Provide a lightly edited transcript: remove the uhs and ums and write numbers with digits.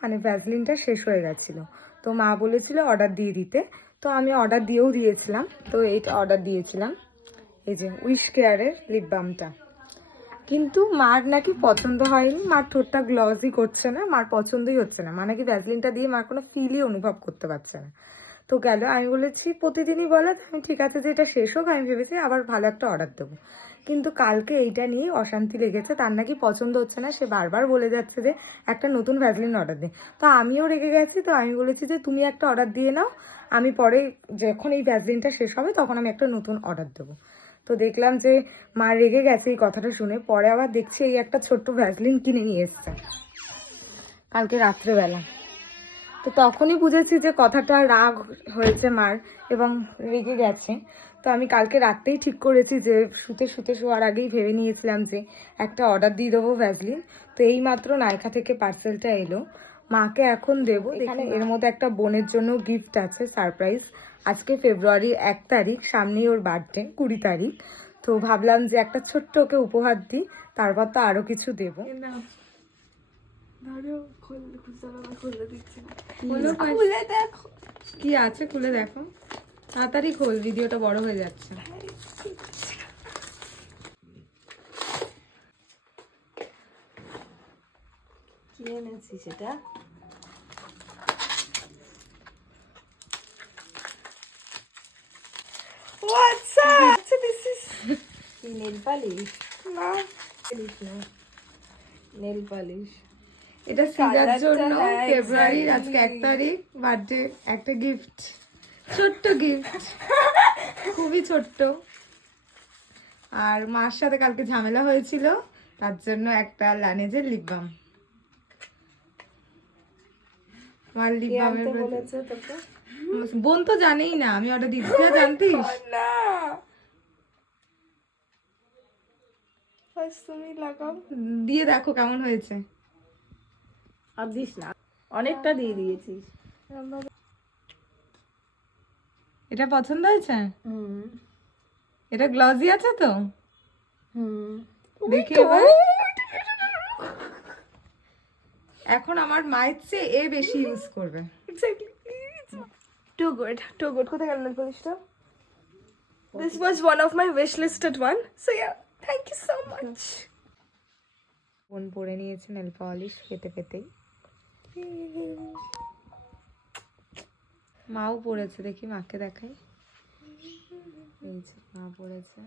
মানে ভ্যাসলিনটা শেষ হয়ে গেছিলো, তো মা বলেছিল অর্ডার দিয়ে দিতে, তো আমি অর্ডার দিয়েও দিয়েছিলাম। তো এইটা অর্ডার দিয়েছিলাম, এই যে উইশ কেয়ারের লিপ বামটা। কিন্তু মার নাকি পছন্দ হয়নি, মার ঠোঁটটা গ্লসি করছে না, মার পছন্দই হচ্ছে না, মানে কি ভ্যাসলিনটা দিয়ে মার কোনো ফিলই অনুভব করতে পারছে না। তো গেল, আমি বলেছি প্রতিদিনই বলে, আমি ঠিক আছে যে এটা শেষ হোক, আমি ভেবেছি আবার ভালো একটা অর্ডার দেবো। কিন্তু কালকে এইটা নিয়ে অশান্তি লেগেছে, তার নাকি পছন্দ হচ্ছে না, সে বারবার বলে যাচ্ছে যে একটা নতুন ভ্যাসলিন অর্ডার দে। তো আমিও রেগে গেছি, তো আমি বলেছি যে তুমি একটা অর্ডার দিয়ে নাও, আমি পরে যখন এই ভ্যাসলিনটা শেষ হবে তখন আমি একটা নতুন অর্ডার দেবো। তো দেখলাম যে মা রেগে গেছে এই কথাটা শুনে, পরে আবার দেখছি এই একটা ছোট্ট ভ্যাসলিন কিনে নিয়ে এসছে কালকে রাত্রেবেলা। তো তখনই বুঝেছি যে কথাটা রাগ হয়েছে মার এবং রেগে গেছে। তো আমি কালকে রাত্রেই ঠিক করেছি যে শোয়ার আগেই ভেবে নিয়েছিলাম যে একটা অর্ডার দিয়ে দেবো ভ্যাসলিন। তো এই মাত্র নায়কা থেকে পার্সেলটা এলো, মাকে এখন দেবো। এখানে এর মধ্যে একটা বোনের জন্য গিফট আছে, সারপ্রাইজ। আজকে ফেব্রুয়ারির 1 তারিখ, সামনেই ওর বার্থডে 20 তারিখ। তো ভাবলাম যে একটা ছোট্ট ওকে উপহার দিই, তারপর তো আরও কিছু দেবো। কি আছে খুলে দেখো, তাড়াতাড়ি খোল, ভিডিওটা বড় হয়ে যাচ্ছে। কি এনেছি সেটা? Nail polish? না, নেল পালিশ। এটা সিজার জন্য ফেব্রুয়ারির আজকে 1 তারিখ বার্থডে একটা গিফট, ছোট্ট গিফট, খুবই ছোট্ট। আর মার সাথে কালকে ঝামেলা হয়েছিল, তার জন্য একটা লানেজের লিপ বাম। মার লিপ বামের বলেছে তোকে? বোন তো জানেই না আমি অর্ডার দিচ্ছি, জানতিস? না, তুমি লাগাও, দিয়ে দেখো কেমন হয়েছে। আর দিস না, অনেকটা দিয়ে দিয়েছিস। এটা পছন্দ হয়েছে? এটা গ্লসি আছে তো? দেখি এবার। এখন আমার মায়ের চেয়ে এ বেশি ইউজ করবে। Too good, too good. কোথায় গেল nail পলিশটা? This was one of my wish listed one. So yeah, thank you so much. বোন পরে নিয়েছে নেল পলিশ পেতে পেতেই। মাও পরেছে, দেখি মাকে দেখাই। এই যে মা পরেছে।